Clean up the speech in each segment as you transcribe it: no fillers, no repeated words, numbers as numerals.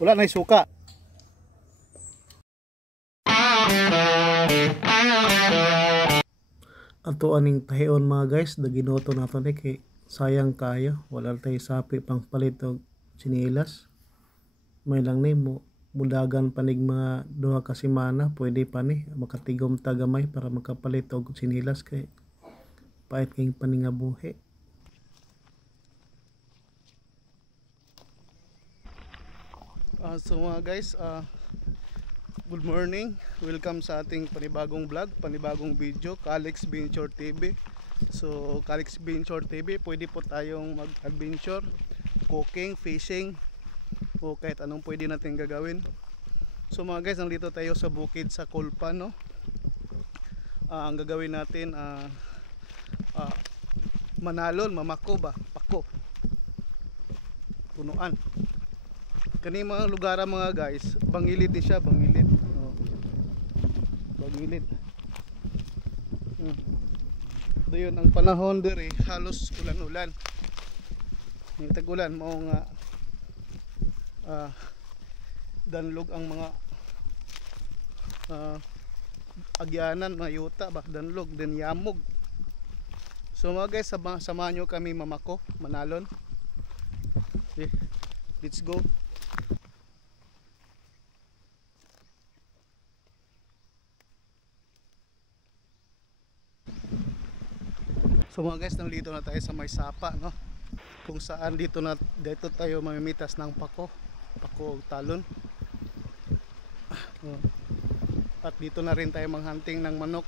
Wala na suka. Ato aning tahion mga guys, daginoto nato ni kay sayang kayo, wala tay sapi pang palit og sinilas. May lang ni mo mudagan panig mga duha ka semana, pwede pa ni makatigom tagamay para makapalit og sinilas kay pait kay paningabuhi. So mga guys, good morning. Welcome sa ating panibagong vlog, panibagong video, Calix Venture TV. So Calix Venture TV, pwede po tayong mag-adventure, cooking, fishing, o kahit anong pwede natin gagawin. So mga guys, nandito tayo sa bukid sa Kulpan, no? Ang gagawin natin, manalon, mamako ba? Pako. Punuan. Kani mga lugar mga guys, bangilid din siya, bangilid. Oh. Bangilid. Doon ang panahon dire, halos ulan-ulan. Yung tag-ulan mao nga danlog ang mga agyanan, mga yuta ba, danlog, din yamog. So mga guys, samahan nyo kami mamako, manalon. Okay, let's go. So mga guys, nandito na tayo sa may sapa, no? Kung saan dito tayo mamimitas ng pako o talon. At dito na rin tayo manghunting ng manok.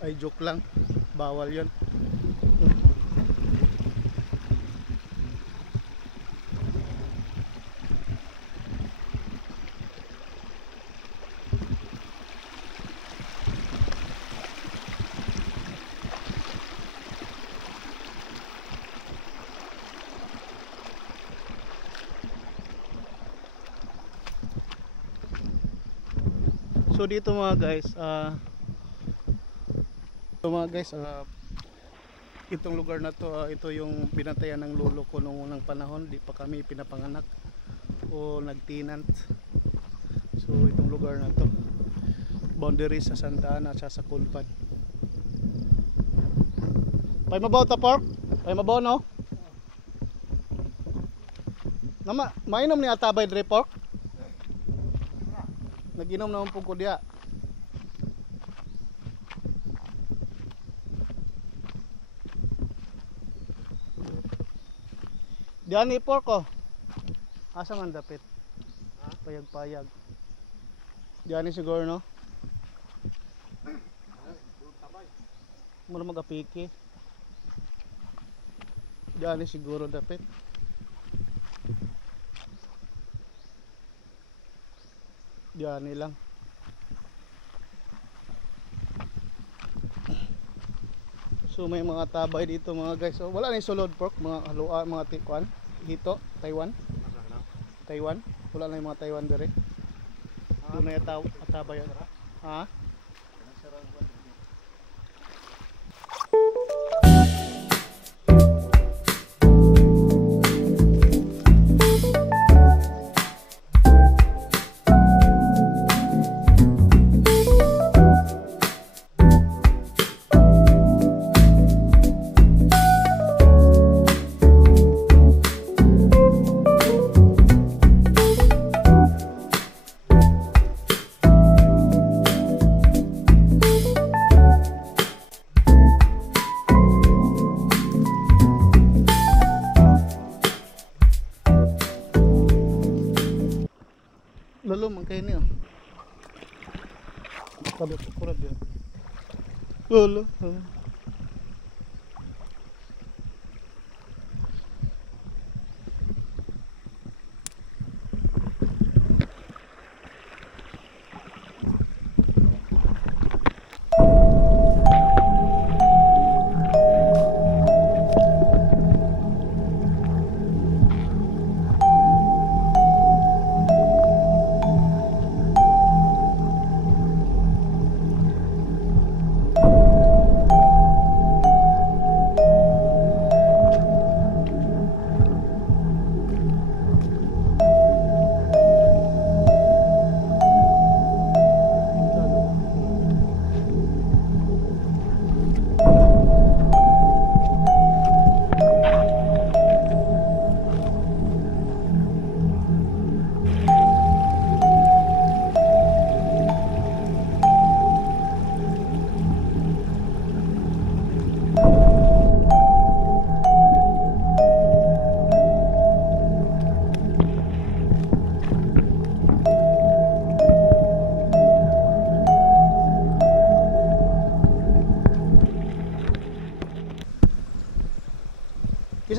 Ay joke lang, bawal yon. So dito mga guys, itong lugar na to, ito yung binantayan ng lolo ko noong unang panahon, di pa kami pinapanganak o nagtinant. So itong lugar na to, boundary sa Santa Ana at sa Kulpan. Pay mabaw ta pork? Pay mabaw no? Nama, mainom ni atabay dre pork? Naginom naman po ko diya. Diyan ni pork ko. Asa man dapit? Payag-payag. Diyan ni siguro no? Mura magapiki. Diyan ni siguro dapit. Diyan lang. So may mga tabay dito mga guys. So wala ni solid pork, mga haluan, mga tikwan dito, Taiwan. Taiwan. Wala na yung mga Taiwan dire. Doon na yata tabay. Ha? Lalo man kayo niyo. Kabot ko kurad yan. Lalo.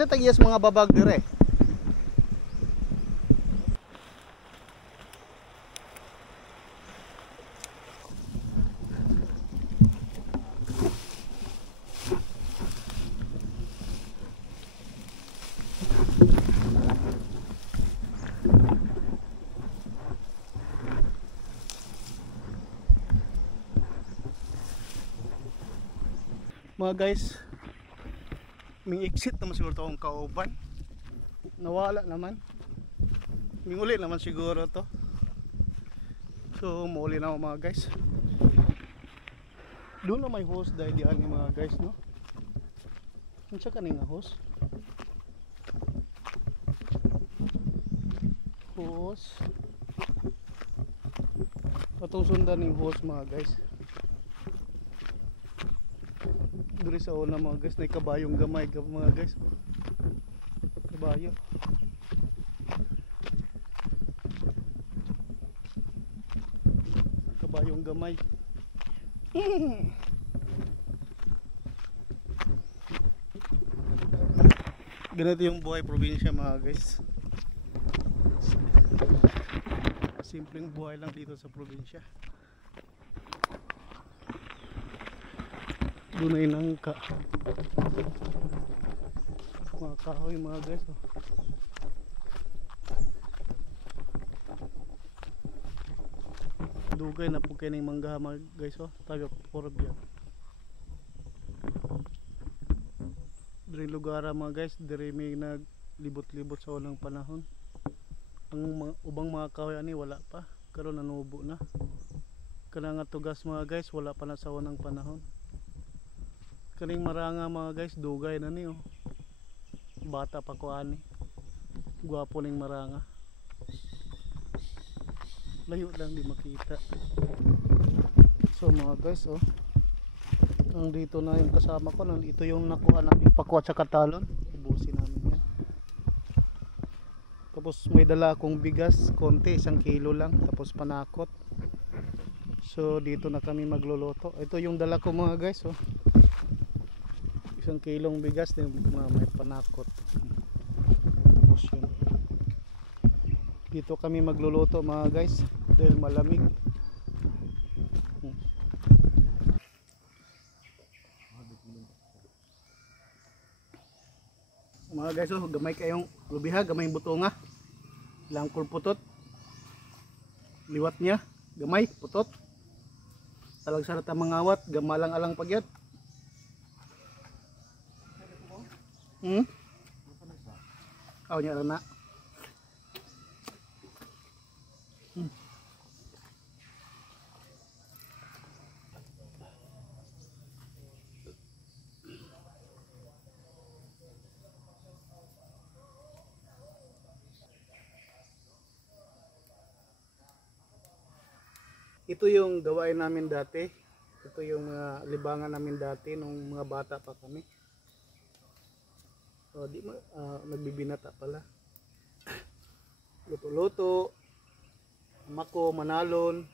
tagyas mga babag dire. Mga guys, may exit naman siguro to ang kauban. Nawala naman. May uli naman siguro to. So mauli na ako mga guys. Doon na may hose dahil diyan yung mga guys, no? Ano siya kaning hose? Hose. Patong sundan yung hose mga guys. Duri sa una mga guys, na kabayong gamay mga guys. Kabayo. Kabayong gamay. Ganito yung buhay probinsya mga guys. Simpleng buhay lang dito sa probinsya. Dunay nangka. Mga kahoy mga guys, oh. Dugay na po kayo ng mangga mga guys, oh. Tabi Corbia. Dari lugar mga guys, dari may naglibot-libot sa unang panahon. Ang ubang mga kahoy ani wala pa, karon nanubo na. Kana nga tugas mga guys, wala pa na sa unang panahon. Kaning maranga mga guys, dugay na niyo. Bata pa ko ani. Gwapo ning maranga. Layo lang di makita. So mga guys, oh. Ang dito na yung kasama ko, ito yung nakuha namin pakwa sa katalon. Ubusin namin yan. Tapos may dala akong bigas, konti, 1 kilo lang, tapos panakot. So dito na kami magluluto. Ito yung dala ko mga guys, oh. 1 kilong bigas din, may panakot. Tapos yun. Dito kami magluluto mga guys dahil malamig. Mga guys, oh, gamay kayong lubiha, gamay buto nga. Langkol putot. Liwat niya, gamay putot. Talag sarata mangawat, gamalang alang pagyat. Aw nya na. Ito yung gawain namin dati. Ito yung mga libangan namin dati nung mga bata pa kami. So, nagbibinata pala. Luto-luto, mako, manalon.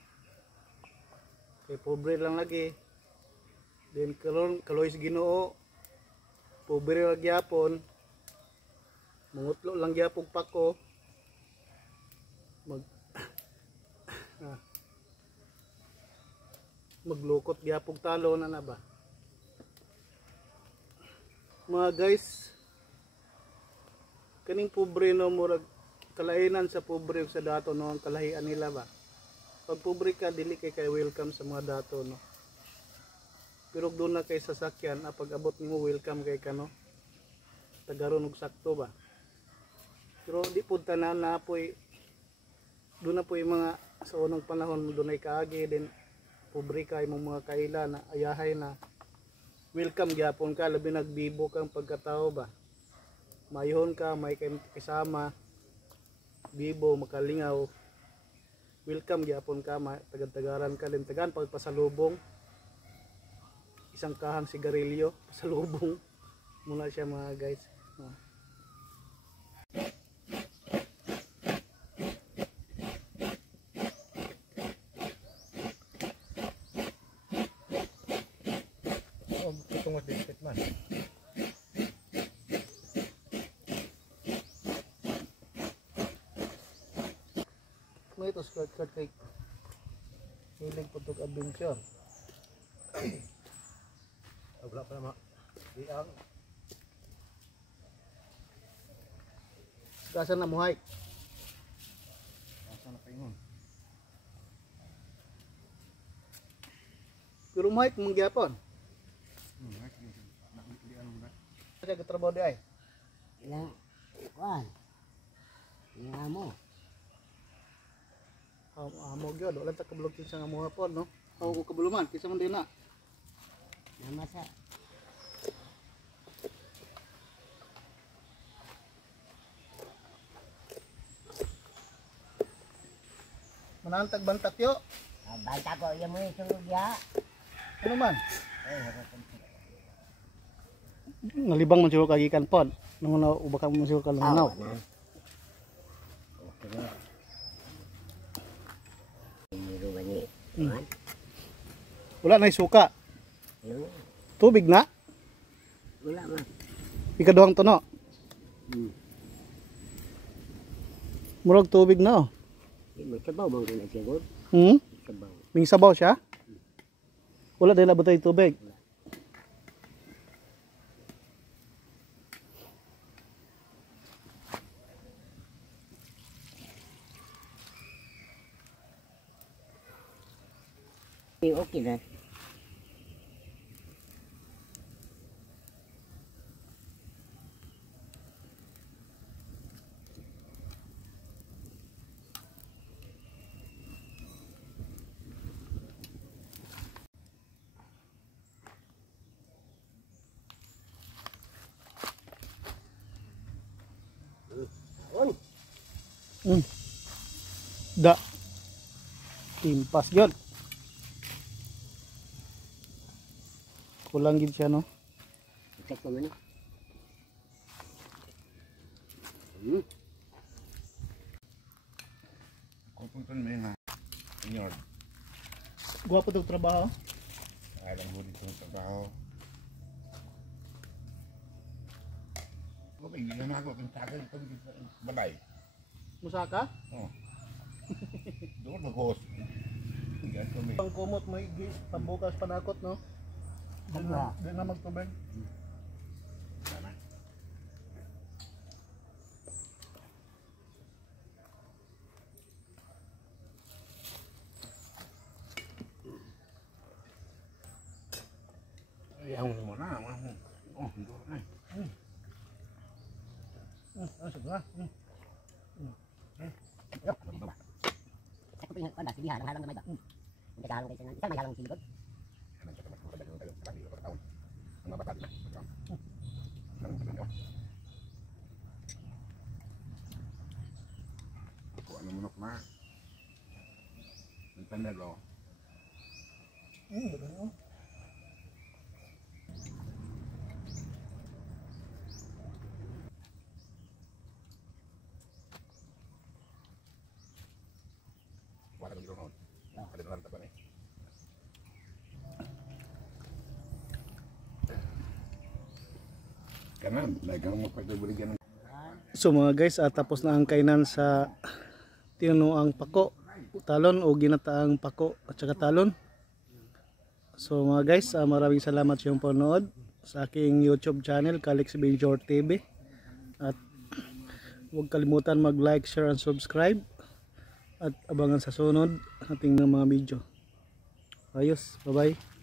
Kay pobre lang lagi. Then kaloy sa Ginoo. Pobre lang gyapon. Mungutlo lang gyapon pako. Maglukot gyapon talon na ba. Mga guys, kaning pobre no murag kalainan sa pobre sa dato no ang kalahian nila ba. Pag pobre ka dili kay welcome sa mga dato no. Pero doon na kay sasakyan pag abot nimo welcome kay kano. Tagaron og sakto ba. Pero di pud tanan na poy doon na poy mga sa unang panahon doon ay kaagi din pobre ka imong mga kaila na ayahay na welcome gyapon ka labi nagbibo kang pagkatao ba. Mayhon ka, may kasama, bibo, makalingaw. Welcome gyapon ka, tagad-tagaran ka din tagan pagpasalubong. Isang kahang sigarilyo, pasalubong muna siya mga guys. Tungod dikit man. mo ito, skirt kay hilig po itong adventure. Wala pa naman. Diang. Gasan na mo hike. Asa na paingon. Pero mo hike mong gyapon. Hike di ano na. Kasi katrabaho di ay. Ilang kuan. Ilang mo. Amo gyud, wala ta kabulog kinsa nga mo hapon, no. Ako ko kabuluman kinsa man din na. Namasa. Manantag bantak yo. Banta ko iya mo itong ya. Ano man? Nalibang man siguro kagikan pod. Nung na ubaka mo siguro kalunganaw. Okay na. Ini rumah ni. Wala na suka. Ano? Tubig na. Wala man. Ikaduhang tono. Murag tubig na oh. May sabaw bang kung nagsigod? Sabaw. May sabaw siya? Wala dahil abot ay tubig. Okay na. Da. Timpas yun. Kulang gid siya no. Check ko man. Kupuntan mo yun ha. Senyor. Guwapo tong trabaho. Alam mo dito sa trabaho. Okay, hindi na ako kung tagal ito sa balay. Musaka? Oh. Doon mag-host. Yan kami. Pang kumot mo igis pambukas panakot no. Di na magtubig. Sana. Ayaw mo na. Oh, hindi ko na. Sige na. Ako pinag kuan ba sige halang na may ba. Hindi ka halong kay sa may halong silikod. Ano manok na? Ang tanda ko. Wala kang gano'n. Ada dalam tapan ni. Kanan, lagang mo pagbibigyan ng So mga guys, tapos na ang kainan sa tinunuang pako, talon o ginataang pako at saka talon. So mga guys, maraming salamat sa iyong panonood sa aking YouTube channel, Calix Benjor TV. At huwag kalimutan mag-like, share, and subscribe. At abangan sa sunod ating mga video. Ayos, bye-bye.